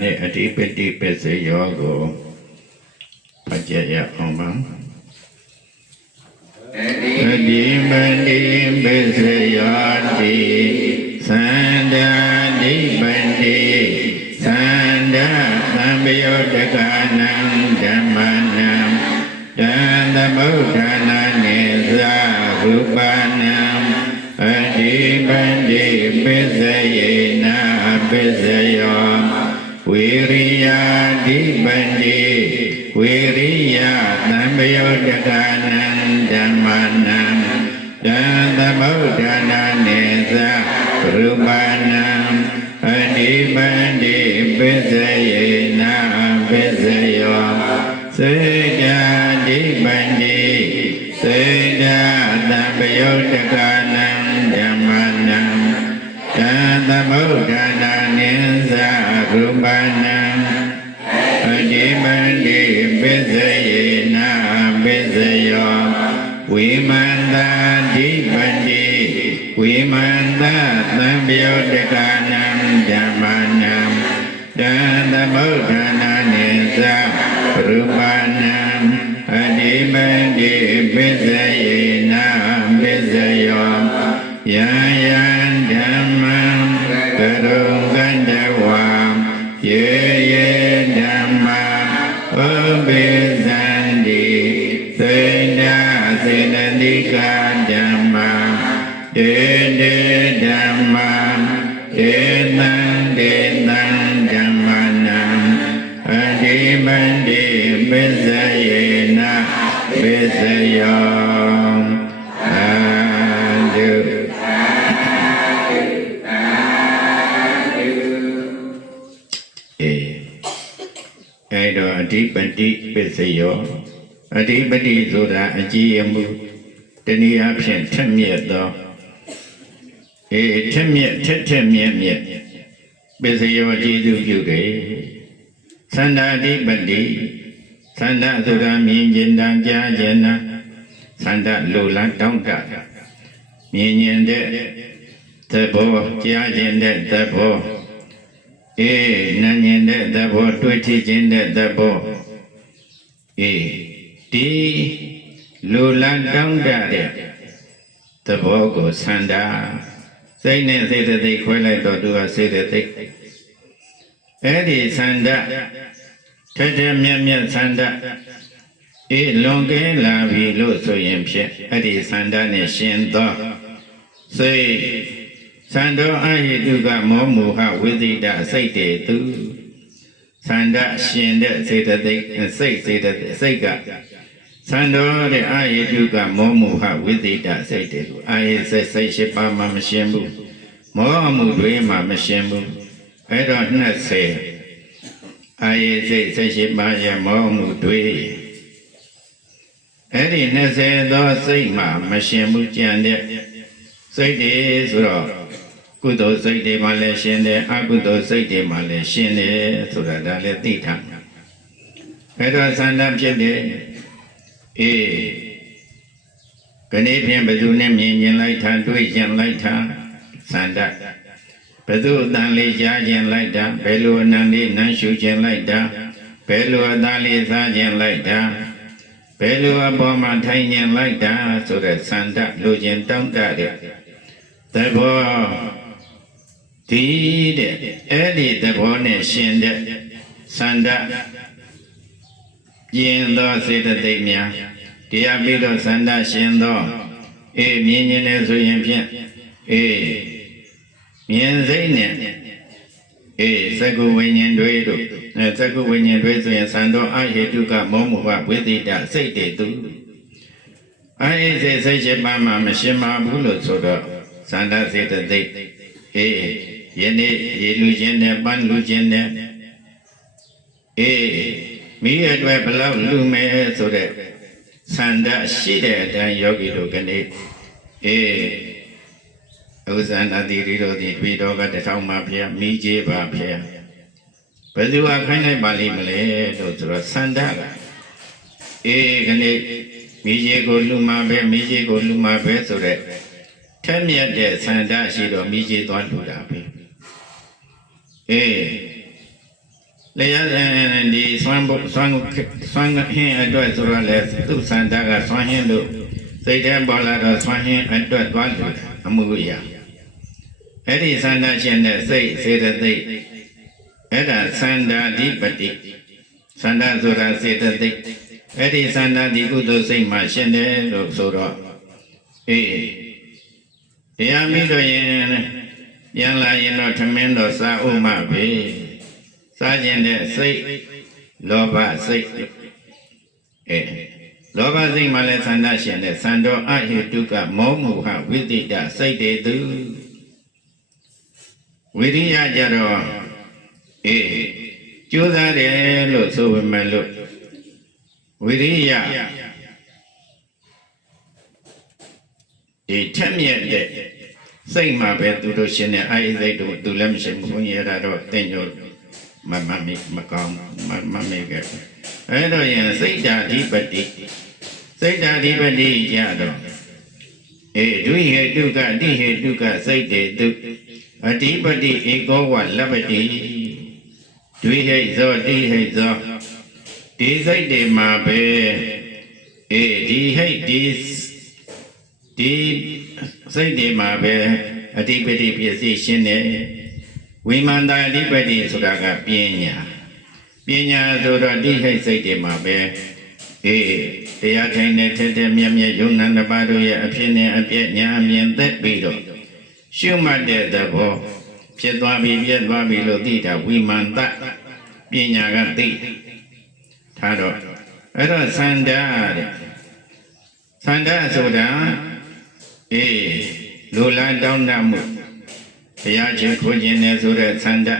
နဲ့အတိပတိပစ္စယောကိုဖတ်ကြရအောင်ပါအတိမတိပစ္စယောတိသန္တာတိပတိသန္တာသံပယောတကနံဓမ္မနံတံသမုဋ္ဌာနာနိသရူပနံအတိပတိပစ္စယေနပစ္စယော ဝေရိယဓိပတိဝေရိယသံပယောတကနံဓမ္မနံတံသမုဒ္ဒနာနေသရူပနံအဓိပတိပစ္စယေနပစ္စယောစေတဓိပတိစေတသံပယောတကနံဓမ္မနံတံသမုဒ္ဒ သံပယောတကနံဓမ္မနံတံသမုဒ္ဒနာနိသရူပနံအတိမန္တိပစ္စယေနပစ္စယောယံ ပစ္စယောအာဒုအေအဲ့တော့အဓိပတိပစ္စယောအဓိပတိဆိုတာအကြည်အမှုတနည်းအားဖြင့်ထက်မြက်သောအေထက်မြက်ထက်ထက်မြက်မြက်ပစ္စယောအကြည်သူပြုတယ်သန္တာအဓိပတိ သန္တာဆိုတာမြင်ကျင်တန်ကြားကျင်တာသန္တာလိုလားတောင်းတမြင်ကျင်တဲ့သဘောကြားကျင်တဲ့သဘောအေးနာမြင်တဲ့သဘောတွေ့ထိခြင်းတဲ့သဘောအေးဒီလိုလားတောင်းတတဲ့သဘောကိုသန္တာစိတ်နဲ့စေတသိက်ခွဲလိုက်တော့သူကစေတသိက်အဲ့ဒီသန္တာ ထက်ထက်မြက်မြက်သန္တာအေးလွန်ကဲလာပြီလို့ဆိုရင်ဖြင့်အဲ့ဒီသန္တာနဲ့ရှင်သောစိတ်သန္တောအဟိတုကမောမူဟဝိသိတစိတ်တေသူသန္တာရှင်တဲ့စေတသိက်စိတ်စေတသိက်စိတ်ကသန္တောတဲ့အဟိတုကမောမူဟဝိသိတစိတ်တေသူအာဟိစိတ်စိတ်ရှိပါမှမရှင်ဘူးမောမှုတွေမှမရှင်ဘူးအဲ့တော့20 အာယေစိတ်စိတ်ရှိပါရဲ့မောမှုတွေအဲ့ဒီ20သောစိတ်မှမရှင်ဘူးကြံတဲ့စိတ်တွေဆိုတော့ကုသိုလ်စိတ်တွေမှလည်းရှင်တယ်အကုသိုလ်စိတ်တွေမှလည်းရှင်တယ်ဆိုတာဒါလည်းသိထားအဲ့တော့သန္တာဖြစ်တယ်အေးခဏဖြင့်ဘယ်သူနဲ့မြင်ကျင်လိုက်တာတွေ့ကျင်လိုက်တာသန္တာ ဘယ်သူအတန်လေးကြားကျင်လိုက်တာဘယ်လိုအနံလေးနမ်းရှုကျင်လိုက်တာဘယ်လိုအသားလေးစားကျင်လိုက်တာဘယ်လိုအပေါ်မှာထိုင်ကျင်လိုက်တာဆိုတဲ့သန္တာလိုချင်တောင်းတတဲ့သဘောဒီတဲ့အဲ့ဒီသဘောနဲ့ရှင်တဲ့သန္တာကျင်သောစေတသိက်များတရားပြီးတော့သန္တာရှင်သောအေးမြင်မြင်နေဆိုရင်ဖြင့်အေး မြင်စိတ်နဲ့အေးသက္ကုဝိညာဉ်တွေတို့အဲသက္ကုဝိညာဉ်တွေဆိုရင်သံတော်အဟေတုကမောမဘဝိသိတစိတ်တေသူအဲစိတ်စိတ်ရှိပါမှမရှင်ပါဘူးလို့ဆိုတော့သန္တာစေတသိက်အေးယနေ့ရေလူခြင်းနဲ့ပန်းလူခြင်းနဲ့အေးမိအတွက်ဘလောက်လူမယ်ဆိုတဲ့သန္တာရှိတဲ့အတိုင်းယောဂီတို့ကနေအေး ဥဇာနာတိရီတို့သည်တွေ့တော့ကတထောင်မှဖျက်မိကြီးပါဖျက်ဘယ်သူကခိုင်းလိုက်ပါလိမ့်မလဲလို့ဆိုတော့သန္တာကအေးခဏမိကြီးကိုလူမှပဲမိကြီးကိုလူမှပဲဆိုတဲ့ထက်မြက်တဲ့သန္တာရှိတော့မိကြီးသွားလူတာပဲအေးလေရဒီဆွမ်းဖို့ဆွမ်းဆွမ်းဟင်းအတွက်ဆိုတော့လေသူစန္ဒကဆွမ်းဟင်းလို့စိတ်ထဲပေါ်လာတော့ဆွမ်းဟင်းအတွက်သွားလို့အမှုရ အဲ့ဒီစန္ဒရှင်တဲ့စိတ်စေတသိက်အဲ့ဒါစန္ဒာဓိပတိစန္ဒဆိုတာစေတသိက်အဲ့ဒီစန္ဒာဒီကုသိုလ်စိတ်မှရှင်တယ်လို့ဆိုတော့အေးတရားမိတော့ရင်ပြန်လာရင်တော့ထမင်းတော့စားဥမပဲစားခြင်းတဲ့စိတ်လောဘစိတ်အဲလောဘစိတ်မှလည်းသန္တာရှင်တဲ့သံတော်အဟိတုကမောမှုဟဝိတိတစိတ်တေသူ ဝိရိယကြတော့အေးကြိုးစားတယ်လို့ဆိုပေမဲ့လို့ဝိရိယဒီထက်မြက်တဲ့စိတ်မှာပဲသူတို့ရှင်တဲ့အာယစိတ်တို့သူလည်းမရှိဘူးဘုန်းကြီးရတာတော့တင်ညိုမမမိမကောင်းမမမိကဲအဲ့တော့ရင်စိတ်ဓာအဓိပတိစိတ်ဓာအဓိပတိကြတော့အေဒုဟေတုကတိဟေတုကစိတ်တေတု အဓိပတိဧကောဝလပ္ပတိဒွိဟိဇောတိဟိဇောဒီစိတ်တွေမှာပဲအေဒီဟိဒီဒီစိတ်တွေမှာပဲအဓိပတိပြည့်စည်ရှင်းတယ်ဝိမာန်တာအဓိပတိဆိုတာကပညာပညာဆိုတော့ဒီဟိတ်စိတ်တွေမှာပဲအေးတရားထိုင်တဲ့ထက်ထက်မြက်မြက်ယုံနာတစ်ပါးတို့ရဲ့အဖြစ်နဲ့အပြည့်ညာအမြင်သက်ပြီးတော့ ရှုမှတ်တဲ့သဘောဖြစ်သွားပြီပြည့်သွားပြီလို့သိတာဝိမာန်တပညာကသိထားတော့အဲ့တော့သန္တာတဲ့သန္တာဆိုတာအေးလူလန်းတောင်းတမှုဘုရားရှင်ခွင့်ခြင်းနဲ့ဆိုတဲ့သန္တာ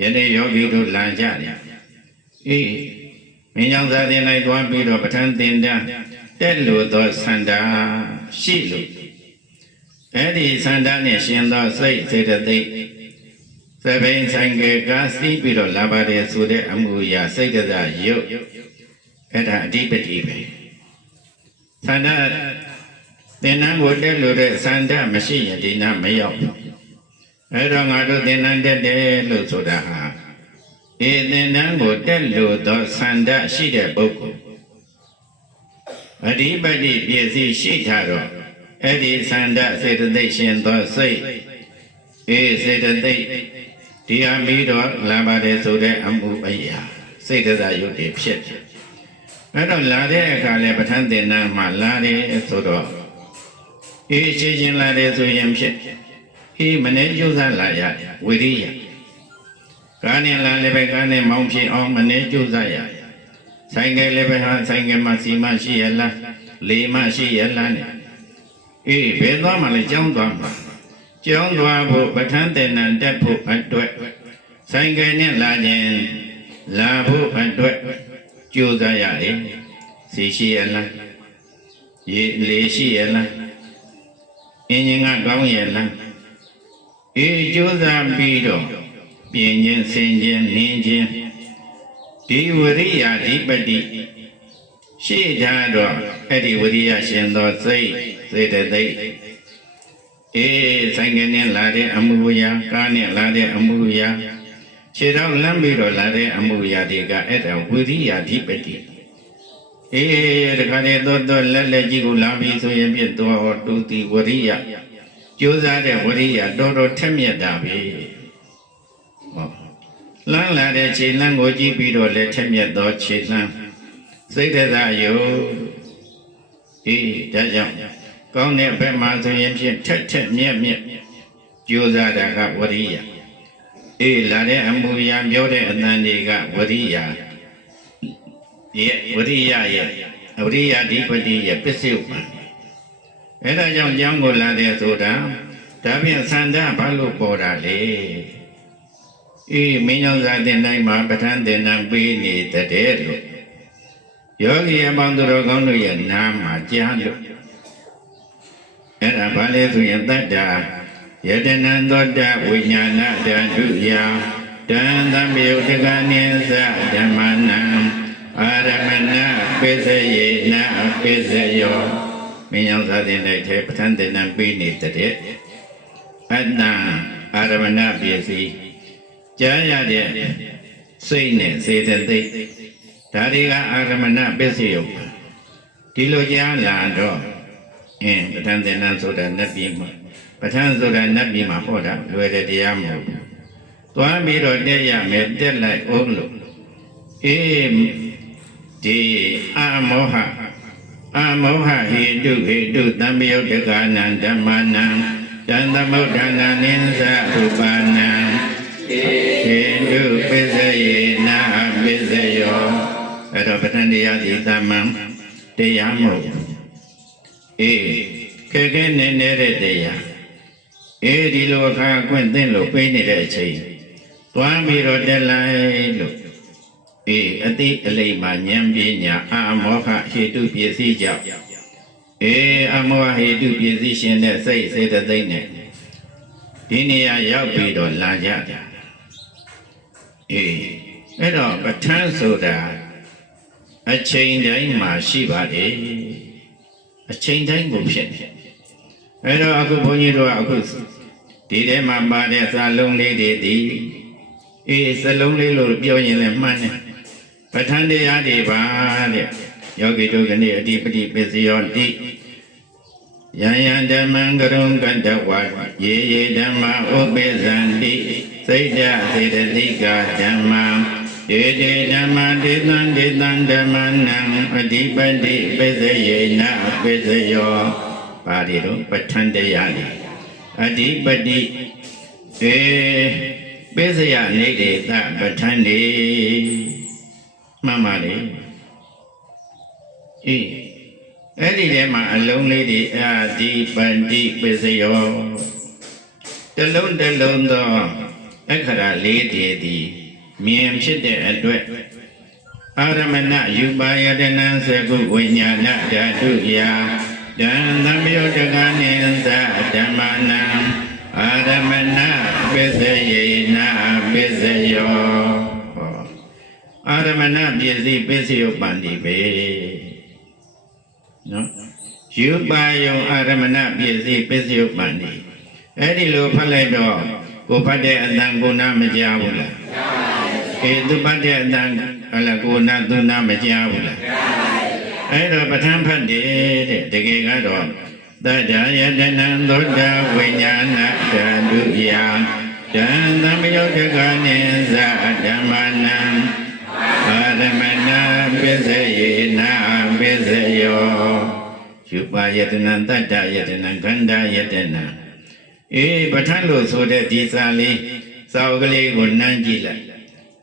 ယနေ့ယောဂီတို့လမ်းကြတယ်အေးမင်းကြောင့်သာတင်လိုက်သွားပြီးတော့ပဋ္ဌာန်းသင်္ဍတက်လို့သောသန္တာရှိလို့ အဲ့ဒီသန္တာနဲ့ရှင်သောစိတ်စေတသိက်သဘိန်ဆိုင်ကကစီးပြီးတော့လာပါတယ်ဆိုတဲ့အမှုရာစိတ်ကစားရုပ်အဲ့ဒါအဓိပတိပဲသန္တာသင်္นานကိုတက်လို့တဲ့သန္တာမရှိရင်ဒီနာမရောက်ဘူးအဲ့တော့ငါတို့သင်္นานတက်တယ်လို့ဆိုတာဟာဧသင်္นานကိုတက်လို့သောသန္တာရှိတဲ့ပုဂ္ဂိုလ်အဓိပတိပြည့်စည်ရှိထားတော့ အဲ့ဒီသန္တာစေတသိက်ရှင်သောစိတ်အေးစေတသိက်ဒီဟာပြီးတော့လာပါတယ်ဆိုတဲ့အမှုအရာစိတ်တရားယုတ်တွေဖြစ်တယ်အဲ့တော့လာတဲ့အခါလဲပဋ္ဌာန်းသင်္นานမှာလာတယ်ဆိုတော့အေးချင်းချင်းလာတယ်ဆိုရင်ဖြစ်အေးမနေကျိုးစားလာရဝိရိယကားနဲ့လာလည်းပဲကားနဲ့မောင်းဖြစ်အောင်မနေကျိုးစားရဆိုင်ကယ်လည်းပဲဟာဆိုင်ကယ်မှာစီမရှိရလားလေမရှိရလားနဲ့ အေးဘယ်သွားမှလဲကျောင်းသွားမှာကျောင်းသွားဖို့ပဋ္ဌာန်းတဏ္ဍတက်ဖို့အတွက်ဆိုင်ကယ်နဲ့လာခြင်းလာဖို့အတွက်ကြိုးစားရတယ်စီရှိရလားရေလေရှိရလားအင်းကြီးကကောင်းရလားအေးကြိုးစားပြီးတော့ပြင်းခြင်းစင်ခြင်းနင်းခြင်းဒီဝရိယဓိပတိရှေ့ကြတော့အဲ့ဒီဝရိယရှင်သောစိတ် စေတသိက်အေးဆိုင်ကနေလာတဲ့အမှုရာကားနဲ့လာတဲ့အမှုရာခြေတော့လမ်းပြီးတော့လာတဲ့အမှုရာတွေကအဲ့ဒါဝိရိယဓိပတိအေးတခါတည်းတော့တော့လက်လက်ကြီးကိုလာပြီးဆိုရင်ပြည့်တော့တူတီဝရိယကြိုးစားတဲ့ဝရိယတော်တော်ထက်မြက်တာပဲဟောလမ်းလာတဲ့ခြေလမ်းကိုကြည့်ပြီးတော့လက်ထက်မြက်သောခြေလမ်းစိတ်တရယုအေးဒါကြောင့် ကောင်းတဲ့ဘက်မှာဆိုရင်ဖြင့်ထက်ထက်မြက်မြက်ကြိုးစားတာကဝရိယအေးလာတဲ့အမူအရာပြောတဲ့အတန်တွေကဝရိယရဲ့ဝရိယရဲ့ဝရိယဓိပတိရဲ့ပစ္စုပန်အဲ့ဒါကြောင့်ကျောင်းကိုလာတဲ့ဆိုတာဒါပြန်သန္တာဘာလို့ပေါ်တာလဲအေးမင်းကြောင့်သာတင်တိုင်းမှာပဋ္ဌာန်းတင်တန်းပေးနေတဲ့လို့ယောဂီအပေါင်းသူတော်ကောင်းတို့ရဲ့နားမှာကြားလို့ အဲ့ဒါဘာလဲဆိုရင်တတ္တာယတနံသောတဝိညာဏဓာတုယတံသံယုတ်တကနိသဓမ္မနံအာရမဏပိစယေနပိစယောမင်းရောက်သာတင်တဲ့ထဲပဋ္ဌာန်းတင်တန်းပေးနေတဲ့အတ္တအာရမဏပစ္စည်းကြားရတဲ့စိတ်နဲ့စေတသိက်ဒါတွေကအာရမဏပစ္စယုတ်ဒီလိုကြားလာတော့ အင်းပဋ္ဌာန်းသင်္ဍန်းဆိုတာလက်ပြီးမှာပဋ္ဌာန်းဆိုတာလက်ပြီးမှာဟောတာလွယ်တဲ့တရားမဟုတ်ဘူးသွားပြီးတော့တက်ရမယ်တက်လိုက်ဦးလို့အေးဒီအာမောဟအာမောဟဟိတုဟိတုသမ္ပယုတ်တကနံဓမ္မနံတန်သမုဒ္ဒနာနိသဥပါဏံဟိတုပစ္စယေနာပစ္စယောအဲ့တော့ပဋ္ဌာန်းတရားဒီသမ္မံတရားမဟုတ် အေးခဲခဲနေနေတဲ့တရားအေးဒီလိုအခါအခွင့်သင်လို့ပြေးနေတဲ့အချိန်သွားပြီးတော့တက်လိုက်လို့အေးအတိအလိမ္မာဉာဏ်ပညာအာမောဟဟိတုပစ္စည်းကြောင့်အေးအမောဟဟိတုပစ္စည်းရှင်တဲ့စိတ်စေတသိက်နဲ့ဒီနေရာရောက်ပြီးတော့လာကြတာအေးအဲ့တော့ပဋ္ဌာန်းဆိုတာအချိန်တိုင်းမှာရှိပါတယ် အချိန်တိုင်းကိုဖြစ်နေအဲ့တော့အခုဘုန်းကြီးတို့ကအခုဒီထဲမှာပါတဲ့စာလုံးလေးတွေဒီအေးစလုံးလေးလို့ပြောရင်လည်းမှန်တယ်ပဋ္ဌာန်းတရားတွေပါတဲ့ယောဂီတို့ကနေ့အဓိပတိပစ္စယောတိယံယံဓမ္မံကရုံကတ္တဝါယေယေဓမ္မဥပိသန္တိစိတ်တစေတသိကဓမ္မံယေ တေဓမ္မဒေသံဒေသံဓမ္မနံအဓိပတိပစ္စယေနပစ္စယောပါရီတို့ပဋ္ဌာန်းတရားတွေအဓိပတိေပိစယနေတေသပဋ္ဌာန်းနေမှန်ပါလေအေးအဲ့ဒီထဲမှာအလုံးလေးတွေအာဒီပန္တိပိစယောတစ်လုံးတစ်လုံးသောအခရာလေးတည်းသည် မြင်ဖြစ်တဲ့အတွက်အာရမဏယူပါယတနံသကုဝိညာဏဓာတုယာတံသမယောတကနိသဓမ္မနံအာရမဏပစ္စယေနာပစ္စယောဟောအာရမဏပစ္စည်းပစ္စယောပန္တိပဲနော်ယူပါယုံအာရမဏပစ္စည်းပစ္စယောပန္တိအဲ့ဒီလိုဖတ်လိုက်တော့ကိုဖတ်တဲ့အတန်ကိုနာမကြားဘူးလား အေသူဖတ်တဲ့အတန်ဟလာကိုနာသူနာမကြားဘူးလားအဲ့တော့ပဋ္ဌာန်းဖတ်တယ်တဲ့တကယ်ကတော့သတ္တယတနံသောတာဝိညာဏဓာတုယံတံသမယောတကနိသဓမ္မနံအာရမဏပစ္စယေနာပစ္စယောယူပါယတနံတတ္တယတနံခန္ဓာယတနံအေးပဋ္ဌာန်းလို့ဆိုတဲ့ဒီစာလေးစာအုပ်ကလေးကိုနမ်းကြည့်လိုက်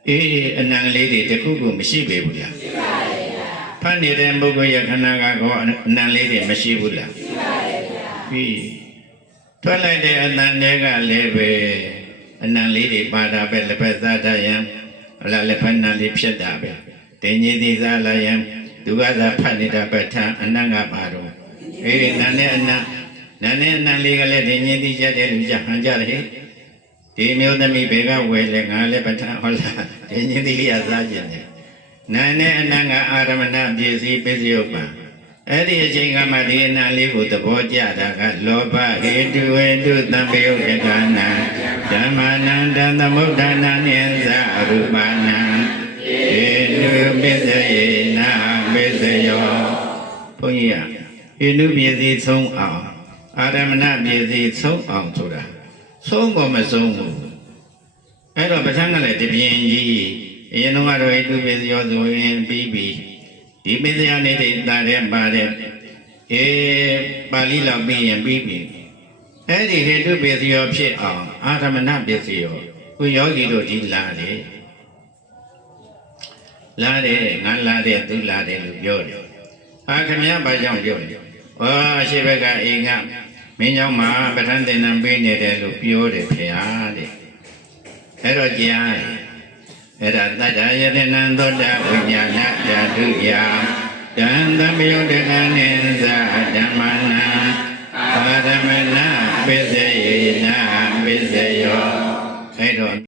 အေးအနံလေးတွေတခုခုမရှိပေဘူးလားရှိပါရဲ့ဗျာဖတ်နေတဲ့ပုဂ္ဂိုလ်ရဲ့ခန္ဓာကောအနံလေးတွေမရှိဘူးလားရှိပါရဲ့ဗျာပြီးထွက်လိုက်တဲ့အနံတွေကလည်းပဲအနံလေးတွေပါတာပဲလက်ဖက်စားတတ်ရင်ဟလာလက်ဖက်နံလေးဖြစ်တာပဲတင်ကြီးသေးစားလာရင်သူကသာဖတ်နေတာပဲထအနံကပါတော့အေးနံနဲ့အနံနန်းနဲ့အနံလေးကလည်းတင်ကြီးသေးချက်တဲ့လူကြဟန်ကြတယ် ဒီမျိုးသမီးဘယ်ကဝယ်လဲငါလည်းပဋ္ဌာန်းဟောလားတင်ကြီးသေးလေးကစားကျင်တယ်နန်းနဲ့အနံကအာရမဏပစ္စည်းပစ္စယုပ္ပံအဲ့ဒီအချိန်ကမှဒီအနံလေးကိုသဘောကျတာကလောဘဟေတုဝေတုသံပယုတ်တကနာဓမ္မနံတံသမုဋ္ဌာနာနိသရူပနံဟေတုပစ္စယေနာပစ္စယောဘုန်းကြီးကဟေတုပစ္စည်းဆုံးအောင်အာရမဏပစ္စည်းဆုံးအောင်ဆိုတာ ဆုံးပေါ်မဆုံးဘူးအဲ့တော့ပဋ္ဌာန်းကလည်းတပြင်းကြီးအရင်တော့ကတော့ဟေတုပစ္စယောဆိုရင်ပြီးပြီးဒီပစ္စယနေတဲ့တာတဲ့ပါတဲ့အေးပါဠိလောက်ပြီးရင်ပြီးပြီအဲ့ဒီဟေတုပစ္စယောဖြစ်အောင်အာရမဏပစ္စယောကိုယောဂီတို့ဒီလာတယ်လာတယ်ငါလာတယ်သူလာတယ်လို့ပြောတယ်အာခမည်းဘာကြောင့်ပြောလဲဟောအရှိဘက်ကအိမ်က မင်းကြောင့်မှာပဋ္ဌာန်းသင်္นานပေးနေတယ်လို့ပြောတယ်ဖေဟာတဲ့အဲ့တော့ကြားအဲ့ဒါတတ္တယတနံသောတာဝိညာဏဓာတုယတံသမယုတကနိသဓမ္မနာအာရမဏပစ္စယေနပစ္စယောအဲ့တော့